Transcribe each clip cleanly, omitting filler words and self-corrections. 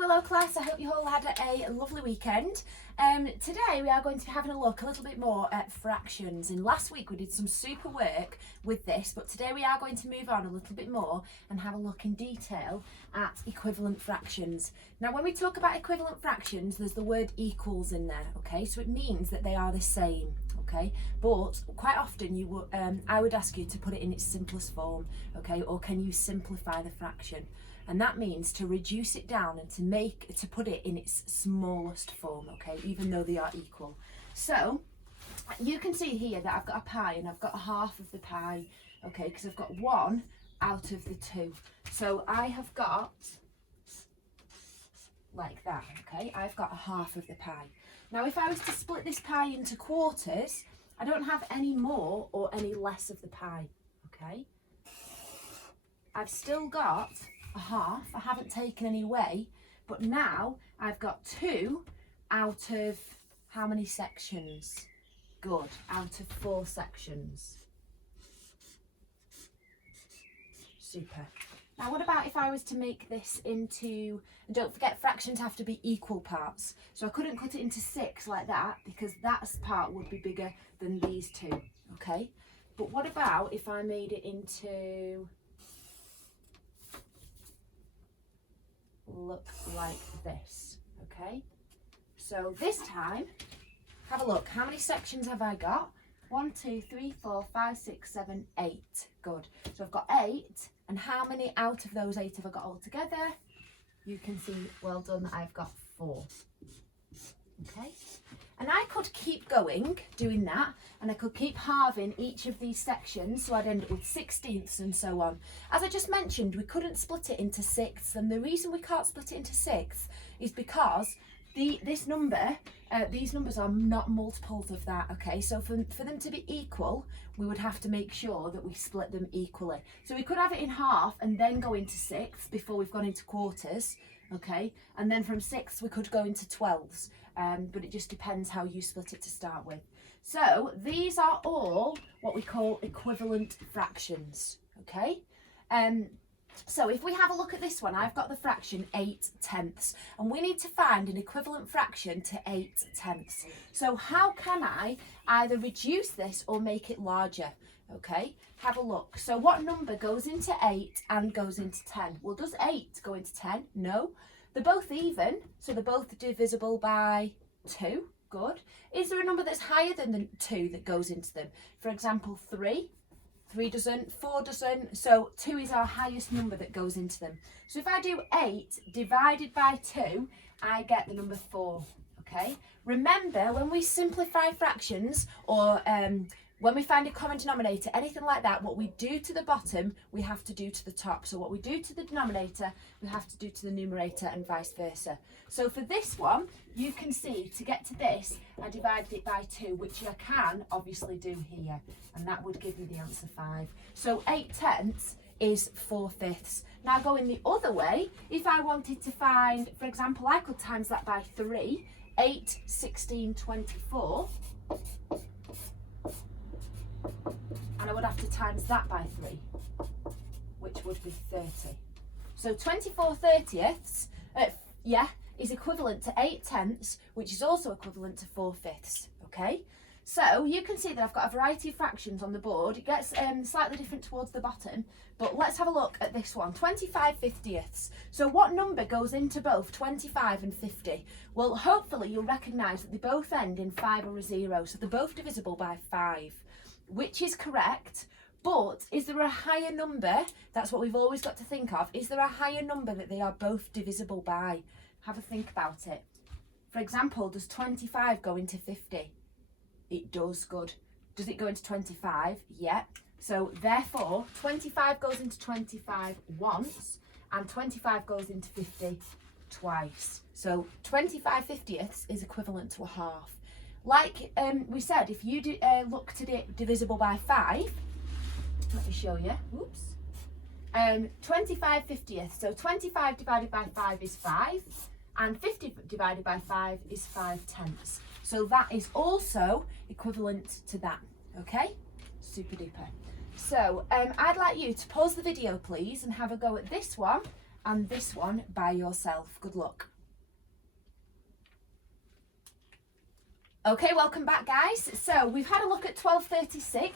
Willow class, I hope you all had a lovely weekend. Today we are going to be having a look a little bit more at fractions. And last week we did some super work with this, but today we are going to move on a little bit more and have a look in detail at equivalent fractions. Now when we talk about equivalent fractions, there's the word equals in there, okay? So it means that they are the same, okay? But quite often I would ask you to put it in its simplest form, okay? Or can you simplify the fraction? And that means to reduce it down and to put it in its smallest form, okay, even though they are equal. So you can see here that I've got a pie and I've got half of the pie, okay, because I've got one out of the two. So I have got like that, okay, I've got a half of the pie. Now if I was to split this pie into quarters, I don't have any more or any less of the pie, okay. I've still got a half, I haven't taken any away, but now I've got 2 out of how many sections? Good, out of 4 sections. Super. Now what about if I was to make this into, and don't forget fractions have to be equal parts, so I couldn't cut it into 6 like that because that part would be bigger than these 2, okay? But what about if I made it into, look like this, okay? So this time, have a look, how many sections have I got? 1, 2, 3, 4, 5, 6, 7, 8. Good. So I've got 8, and how many out of those 8 have I got all together? You can see, well done, I've got 4. Okay, and I could keep going doing that, and I could keep halving each of these sections, so I'd end up with 16ths and so on. As I just mentioned, we couldn't split it into 6ths, and the reason we can't split it into 6ths is because these numbers are not multiples of that, okay? So for them to be equal, we would have to make sure that we split them equally. So we could have it in half and then go into 6ths before we've gone into quarters, okay? And then from 6ths we could go into 12ths. But it just depends how you split it to start with. So these are all what we call equivalent fractions, okay? So if we have a look at this one, I've got the fraction 8/10, and we need to find an equivalent fraction to 8/10. So how can I either reduce this or make it larger? Okay, have a look. So what number goes into 8 and goes into 10? Well, does 8 go into 10? No. They're both even, so they're both divisible by 2. Good. Is there a number that's higher than the 2 that goes into them? For example, 3. 3 doesn't, 4 doesn't, so 2 is our highest number that goes into them. So if I do 8 divided by 2, I get the number 4, okay? Remember, when we simplify fractions or when we find a common denominator, anything like that, what we do to the bottom, we have to do to the top. So what we do to the denominator, we have to do to the numerator and vice versa. So for this one, you can see to get to this, I divided it by 2, which I can obviously do here. And that would give me the answer 5. So 8/10 is 4/5. Now going the other way, if I wanted to find, for example, I could times that by 3, 8, 16, 24. And I would have to times that by 3, which would be 30. So 24/30ths, is equivalent to 8/10, which is also equivalent to 4/5, okay? So you can see that I've got a variety of fractions on the board. It gets slightly different towards the bottom, but let's have a look at this one, 25/50ths. So what number goes into both 25 and 50? Well, hopefully you'll recognise that they both end in 5 or a 0, so they're both divisible by 5. Which is correct, but is there a higher number? That's what we've always got to think of. Is there a higher number that they are both divisible by? Have a think about it. For example, does 25 go into 50? It does, good. Does it go into 25? Yeah. So therefore, 25 goes into 25 once, and 25 goes into 50 twice. So 25/50ths is equivalent to a half. Like we said, if you look to it divisible by 5, let me show you, oops, 25/50ths, so 25 divided by 5 is 5, and 50 divided by 5 is 5/10. So that is also equivalent to that, okay? Super duper. So I'd like you to pause the video, please, and have a go at this one and this one by yourself. Good luck. Okay, welcome back, guys. So we've had a look at 12/36,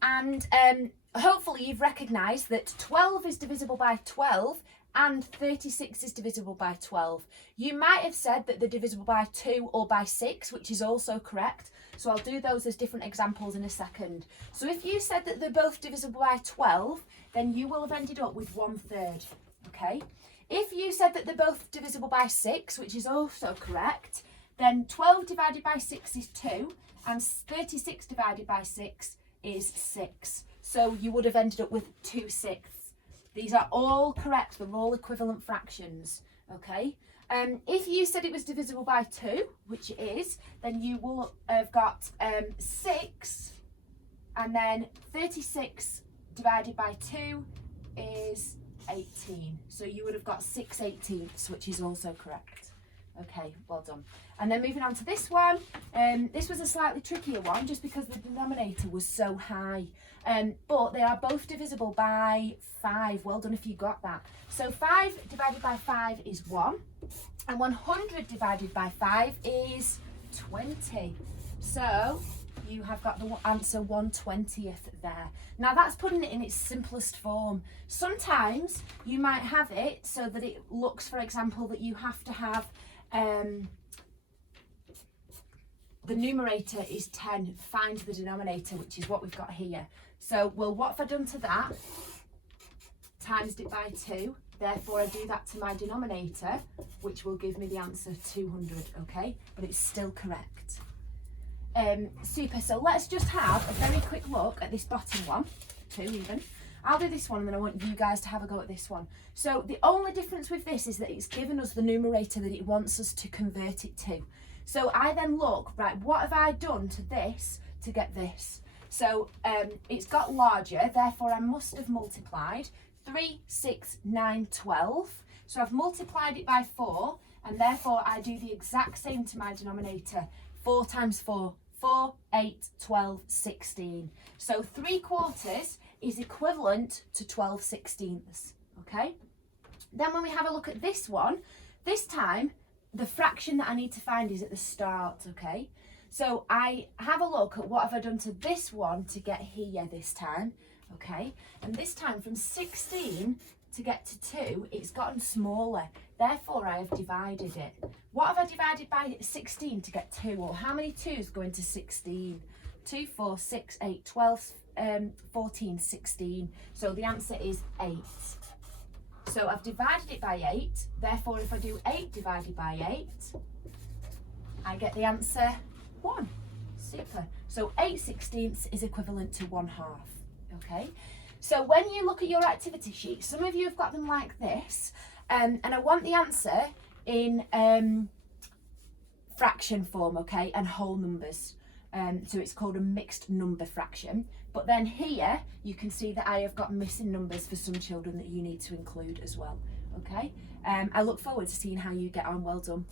and hopefully you've recognised that 12 is divisible by 12 and 36 is divisible by 12. You might have said that they're divisible by 2 or by 6, which is also correct. So I'll do those as different examples in a second. So if you said that they're both divisible by 12, then you will have ended up with 1/3, okay? If you said that they're both divisible by 6, which is also correct, then 12 divided by 6 is 2, and 36 divided by 6 is 6. So you would have ended up with 2/6. These are all correct, they're all equivalent fractions, okay? If you said it was divisible by 2, which it is, then you will have got 6, and then 36 divided by 2 is 18. So you would have got 6/18, which is also correct. Okay, well done. And then moving on to this one, this was a slightly trickier one just because the denominator was so high. But they are both divisible by 5. Well done if you got that. So 5 divided by 5 is 1, and 100 divided by 5 is 20. So you have got the answer 1/20th there. Now that's putting it in its simplest form. Sometimes you might have it so that it looks, for example, that you have to have the numerator is 10, find the denominator, which is what we've got here. So, well, what have I done to that? Timesed it by 2, therefore I do that to my denominator, which will give me the answer 200, okay? But it's still correct. Super, so let's just have a very quick look at this bottom one, 2 even. I'll do this one and then I want you guys to have a go at this one. So the only difference with this is that it's given us the numerator that it wants us to convert it to. So I then look, right, what have I done to this to get this? So it's got larger, therefore I must have multiplied 3, 6, 9, 12. So I've multiplied it by 4, and therefore I do the exact same to my denominator. 4 times 4, 4, 8, 12, 16. So 3/4 is equivalent to 12/16, okay? Then when we have a look at this one, this time the fraction that I need to find is at the start, okay? So I have a look at what have I done to this one to get here this time, okay? And this time from 16 to get to 2, it's gotten smaller. Therefore, I have divided it. What have I divided by 16 to get 2? Or how many 2's go into 16? 2, 4, 6, 8, 12, 14, 16. So the answer is 8. So I've divided it by 8. Therefore, if I do 8 divided by 8, I get the answer 1. Super. So 8/16 is equivalent to 1/2. Okay. So when you look at your activity sheet, some of you have got them like this, and I want the answer in fraction form, okay, and whole numbers. So it's called a mixed number fraction. But then here you can see that I have got missing numbers for some children that you need to include as well. Okay. I look forward to seeing how you get on. Well done.